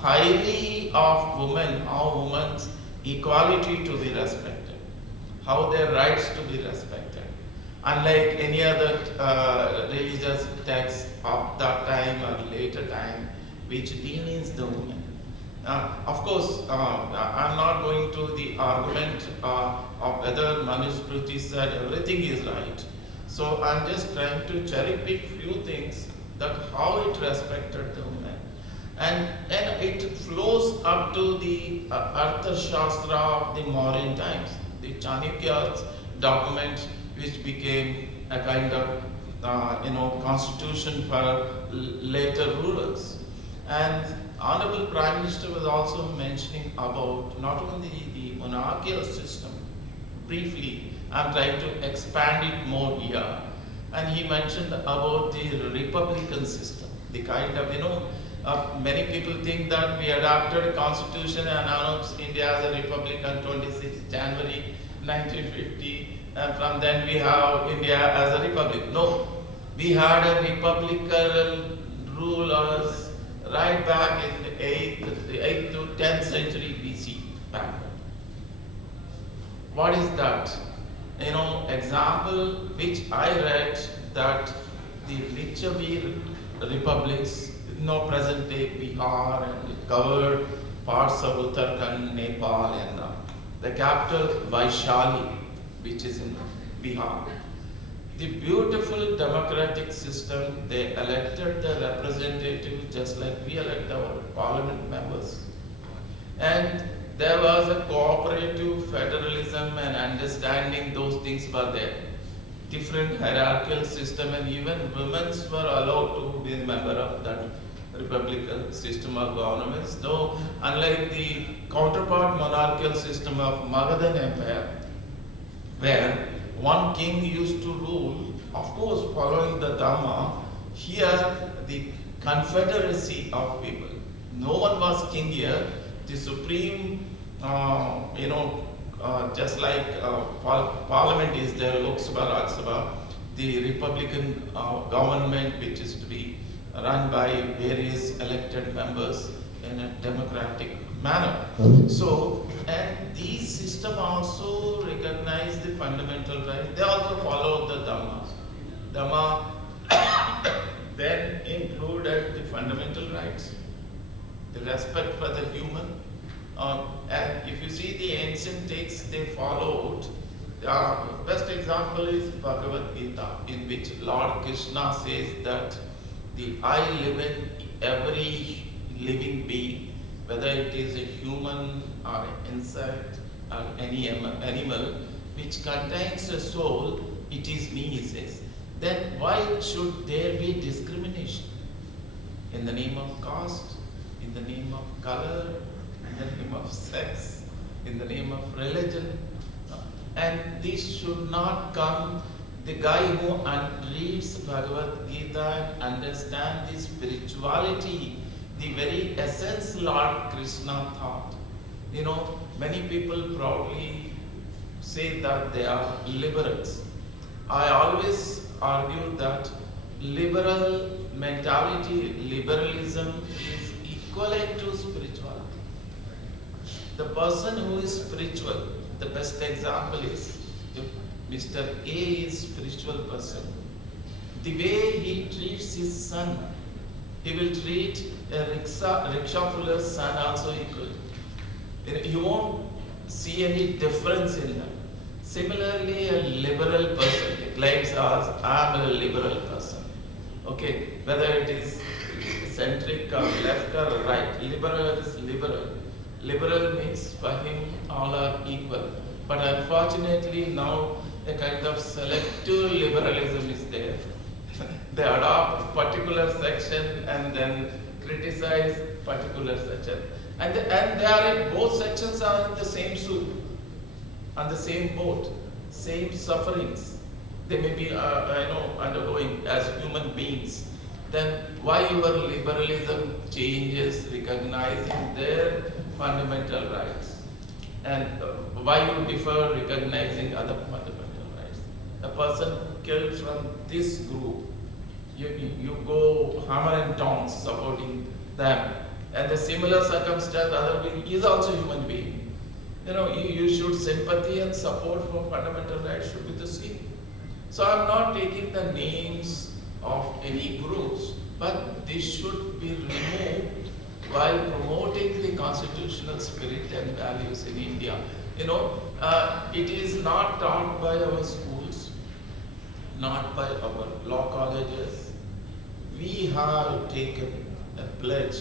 highly of women, how women's equality to be respected, how their rights to be respected. Unlike any other religious text of that time or later time, which demeans the woman. Of course, I'm not going to the argument of whether Manusmriti said everything is right. So I'm just trying to cherry pick few things that how it respected the woman. And it flows up to the Artha Shastra of the modern times, the Chanukya's document which became a kind of constitution for later rulers. And Honorable Prime Minister was also mentioning about not only the monarchical system, briefly, I'm trying to expand it more here. And he mentioned about the republican system, the kind of, many people think that we adopted a constitution and announced India as a republic on 26th January 1950. And from then we have India as a republic. No, we had a republican rulers right back in the 8th to 10th century BC back then. What is that? Example which I read that the Licchavi republics, present day Bihar, and it covered parts of Uttarakhand, Nepal, and the capital Vaishali, which is in Bihar. The beautiful democratic system, they elected the representative just like we elect our parliament members. And there was a cooperative federalism and understanding, those things were there. Different hierarchical system, and even women were allowed to be a member of that republican system of governments. Though, unlike the counterpart monarchical system of Magadhan Empire, where one king used to rule, of course following the Dharma, here the confederacy of people. No one was king here. The supreme, just like parliament is there, Lok Sabha, Raj Sabha, the republican government which is to be run by various elected members in a democratic manner. So, and these system also recognize the fundamental rights. They also follow the Dhamma. Dhamma then included the fundamental rights, the respect for the human. And if you see the ancient texts they followed, the best example is Bhagavad Gita, in which Lord Krishna says that I live in every living being, whether it is a human or an insect or any animal which contains a soul, it is me, he says. Then why should there be discrimination? In the name of caste, in the name of color, in the name of sex, in the name of religion. And this should not come. The guy who reads Bhagavad Gita and understands the spirituality, the very essence Lord Krishna thought. Many people proudly say that they are liberals. I always argue that liberal mentality, liberalism is equivalent to spirituality. The person who is spiritual, the best example is if Mr. A is spiritual person. The way he treats his son, he will treat a rickshaw fuller's son also equally. You won't see any difference in them. Similarly, a liberal person claims us, I am a liberal person. Okay, whether it is centric or left or right, liberal is liberal. Liberal means for him all are equal. But unfortunately now a kind of selective liberalism is there. They adopt particular section and then criticize particular section. And they are both sections are in the same soup, on the same boat, same sufferings. They may be undergoing as human beings. Then why your liberalism changes recognizing their fundamental rights? And why you differ recognizing other fundamental rights? A person killed from this group, you go hammer and tongs supporting them. and the similar circumstance, other being is also human being. You should sympathy and support for fundamental rights should be the same. So I'm not taking the names of any groups, but this should be removed while promoting the constitutional spirit and values in India. It is not taught by our schools, not by our law colleges. We have taken a pledge,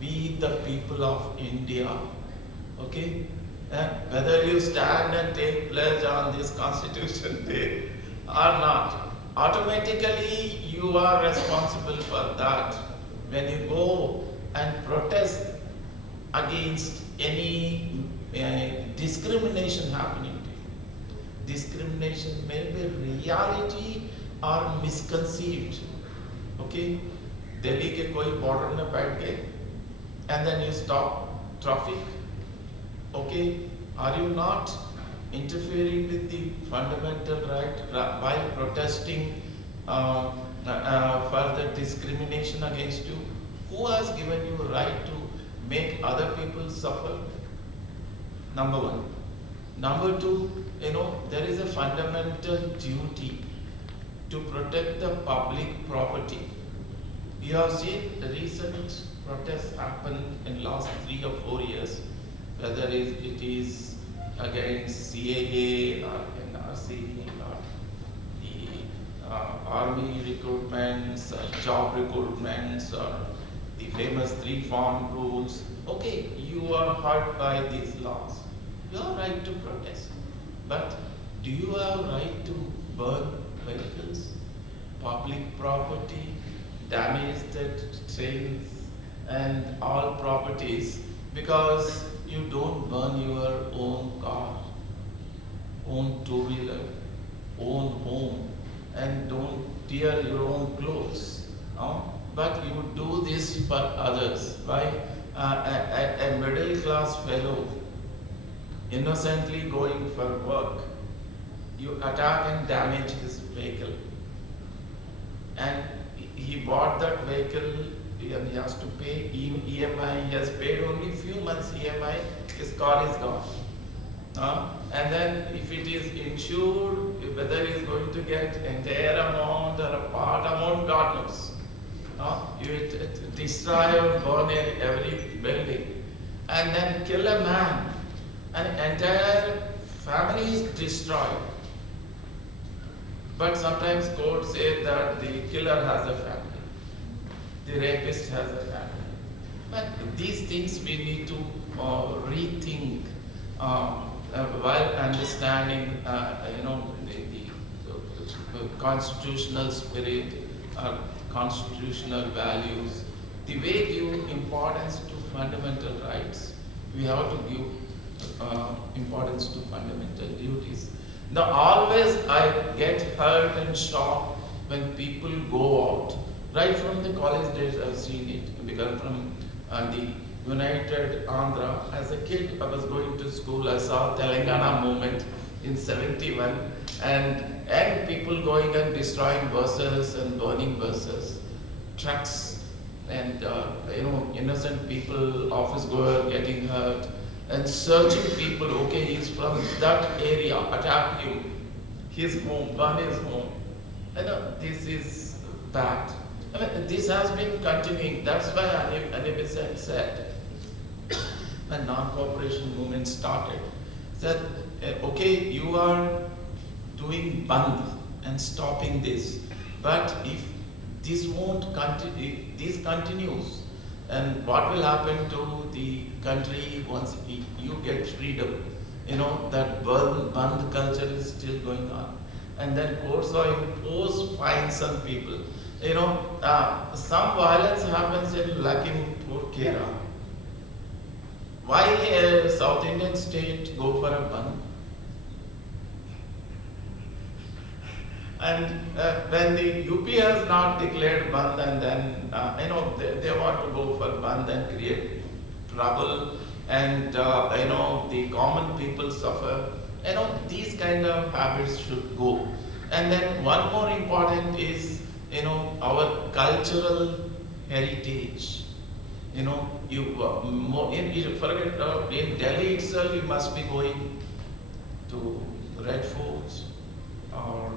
we the people of India, okay? Whether you stand and take pledge on this Constitution Day or not, automatically you are responsible for that. When you go and protest against any discrimination happening to you, discrimination may be reality or misconceived, okay? Delhi के कोई border में बैठ गए and then you stop traffic, okay? Are you not interfering with the fundamental right by protesting for the discrimination against you? Who has given you right to make other people suffer? Number one. Number two, there is a fundamental duty to protect the public property. You have seen the recent protests happen in last 3 or 4 years, whether it is against CAA or NRC or the army recruitments, job recruitments, or the famous 3 farm rules. Okay, you are hurt by these laws. You have right to protest. But do you have right to burn vehicles, public property, damage the trains and all properties because you don't burn your own car, own two-wheeler, own home, and don't tear your own clothes? But you do this for others. Why? A middle-class fellow innocently going for work, you attack and damage his vehicle. And he bought that vehicle and he has to pay EMI. He has paid only few months EMI, his car is gone. And then if it is insured, whether he is going to get entire amount or a part amount, God knows. You destroy or burn every building and then kill a man. An entire family is destroyed. But sometimes courts say that the killer has a family, the rapist has a family. But these things we need to rethink while understanding, the constitutional spirit, constitutional values, the way give importance to fundamental rights. We have to give importance to fundamental duties. Now always I get hurt and shocked when people go out. Right from the college days I've seen it, because from the United Andhra, as a kid I was going to school, I saw Telangana movement in 71 and people going and destroying buses and burning buses, trucks, and innocent people, office goer getting hurt, and searching people. Okay, he's from that area, attack him, his home, burn his home. This is bad. This has been continuing. That's why INBA said when non-cooperation movement started, said, okay, you are doing band and stopping this, but if this won't continue, if this continues, and what will happen to the country once you get freedom? That band culture is still going on, and then courts are imposed fines on people. Some violence happens in Lakhimpur, Kera. Why a South Indian state go for a band? And when the UP has not declared band, and then they want to go for band and create trouble, and the common people suffer. These kind of habits should go. And then one more important is our cultural heritage. You know, in Delhi itself, you must be going to Red Forts or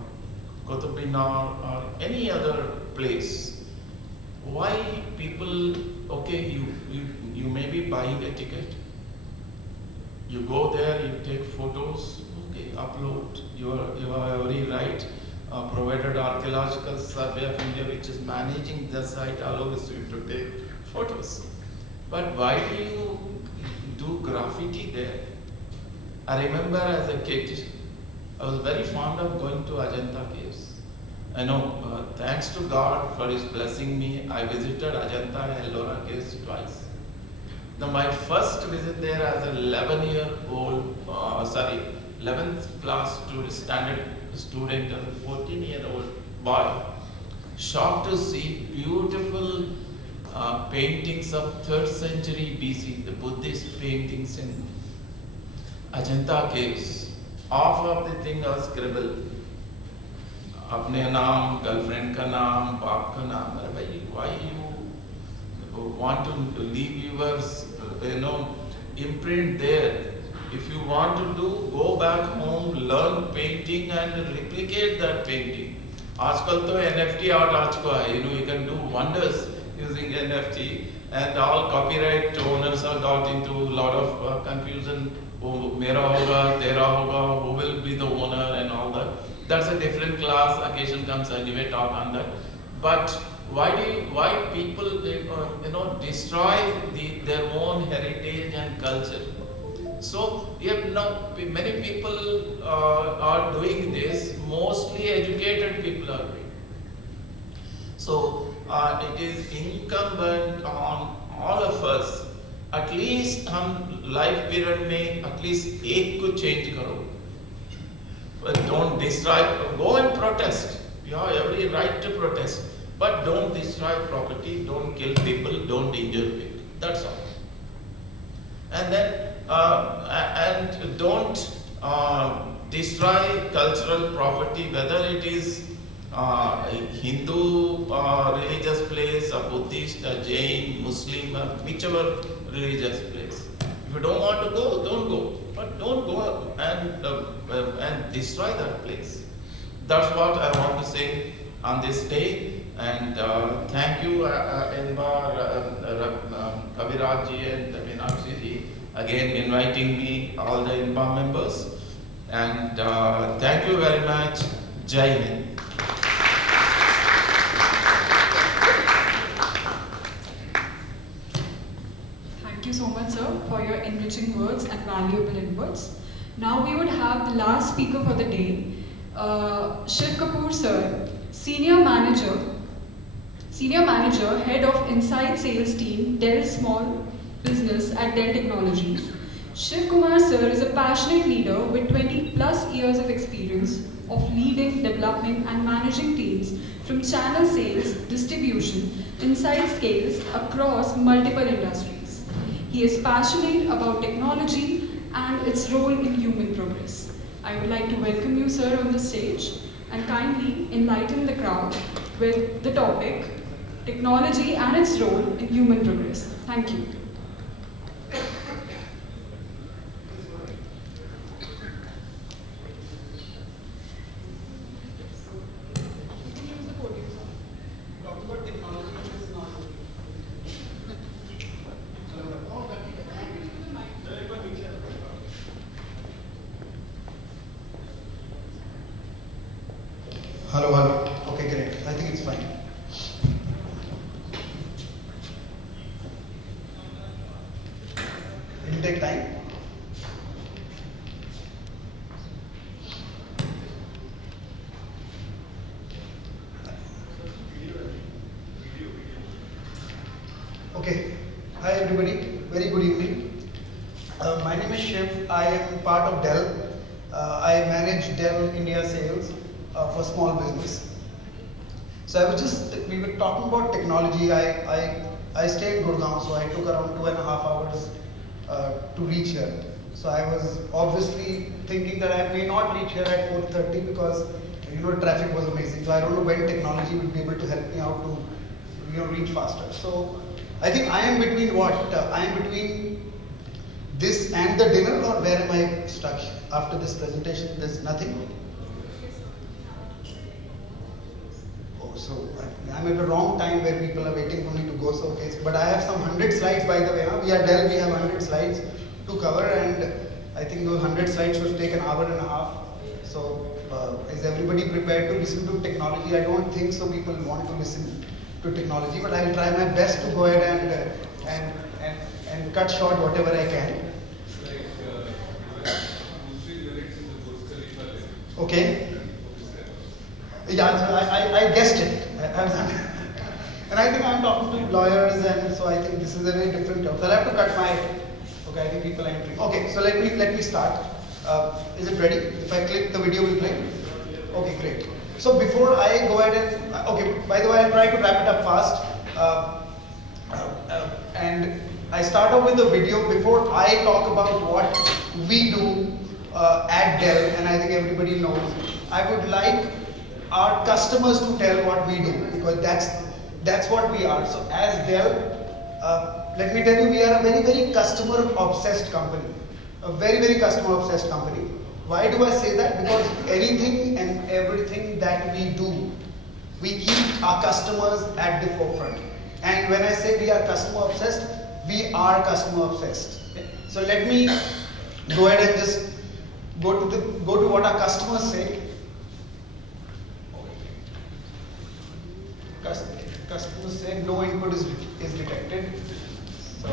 Qutub Minar or any other place. Why people, okay, you may be buying a ticket, you go there, you take photos, okay, upload, you have every right, provided Archaeological Survey of India, which is managing the site, allows you to take photos. But why do you do graffiti there? I remember as a kid, I was very fond of going to Ajanta caves. I know, thanks to God for His blessing me, I visited Ajanta and Ellora caves twice. Now my first visit there as an 11th class standard student, as a 14-year-old boy, shocked to see beautiful paintings of 3rd century BC, the Buddhist paintings in Ajanta caves. Half of the thing was scribbled. अपने नाम, girlfriend का नाम, बाप का नाम. अरे भाई, why you want to leave your imprint there? If you want to do, go back home, learn painting and replicate that painting. आजकल तो NFT art आ चुका है. You can do wonders using NFT, and all copyright owners have got into a lot of confusion. मेरा होगा, तेरा होगा, who will be the owner and all that. That's a different class. Occasion comes anyway, talk on that. But why people destroy their own heritage and culture? So many people are doing this. Mostly educated people are doing. So it is incumbent on all of us. At least हम life period में at least एक को change करो. But don't destroy. Go and protest. You have every right to protest. But don't destroy property. Don't kill people. Don't injure people. That's all. And then and don't destroy cultural property, whether it is a Hindu religious place, a Buddhist, a Jain, Muslim, whichever religious place. If you don't want to go, don't go. But don't go and destroy that place. That's what I want to say on this day. And thank you, INBA, Kaviraj and Meenakshi ji, again inviting me, all the INBA members. And thank you very much. Jai Hind. Thank you so much, sir, for your enriching words and valuable inputs. Now we would have the last speaker for the day, Shri Kapoor, sir, Senior Manager, Head of Inside Sales Team, Dell Small Business at Dell Technologies. Shiv Kumar, sir, is a passionate leader with 20 plus years of experience of leading, developing and managing teams from channel sales, distribution, inside scales across multiple industries. He is passionate about technology and its role in human progress. I would like to welcome you, sir, on the stage and kindly enlighten the crowd with the topic, technology and its role in human progress. Thank you. Hello. Okay, great. I think it's fine. It'll take time. Okay. Hi everybody. Very good evening. My name is Shiv. I am part of Dell. I manage Dell India sales for small business. So we were talking about technology. I stay in Gurgaon, so I took around 2.5 hours to reach here. So I was obviously thinking that I may not reach here at 4:30 because traffic was amazing. So I don't know when technology will be able to help me out to reach faster. So I think I am between what? I am between this and the dinner, or where am I stuck? After this presentation, there's nothing? Oh, so I'm at the wrong time where people are waiting for me to go, so okay. But I have some 100 slides, by the way. Huh? We are Dell, we have 100 slides to cover, and I think those 100 slides should take an hour and a half. So is everybody prepared to listen to technology? I don't think so people want to listen to technology, but I'll try my best to go ahead and cut short whatever I can. Okay. Yeah, so I guessed it. And I think I'm talking to lawyers, and so I think this is a very different job. So I'll have to cut my. Okay, I think people are entering. Okay, so let me start. Is it ready? If I click, the video will play. Okay, great. So before I go ahead and okay, by the way, I'll try to wrap it up fast. And I start off with the video before I talk about what we do at Dell, and I think everybody knows. I would like our customers to tell what we do, because that's what we are. So as Dell, let me tell you, we are a very customer obsessed company, a very customer obsessed company. Why do I say that? Because anything and everything that we do, we keep our customers at the forefront. And when I say we are customer obsessed, we are customer obsessed. Okay? So let me go ahead and just go to what our customers say. Customers say no input is detected. So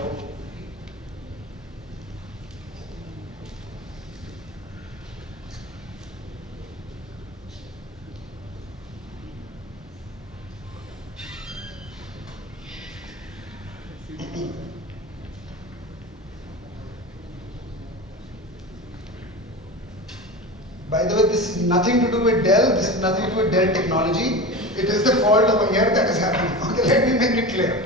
by the way, this is nothing to do with Dell, this is nothing to do with Dell technology. It is the fault over here that is happening. Okay, let me make it clear.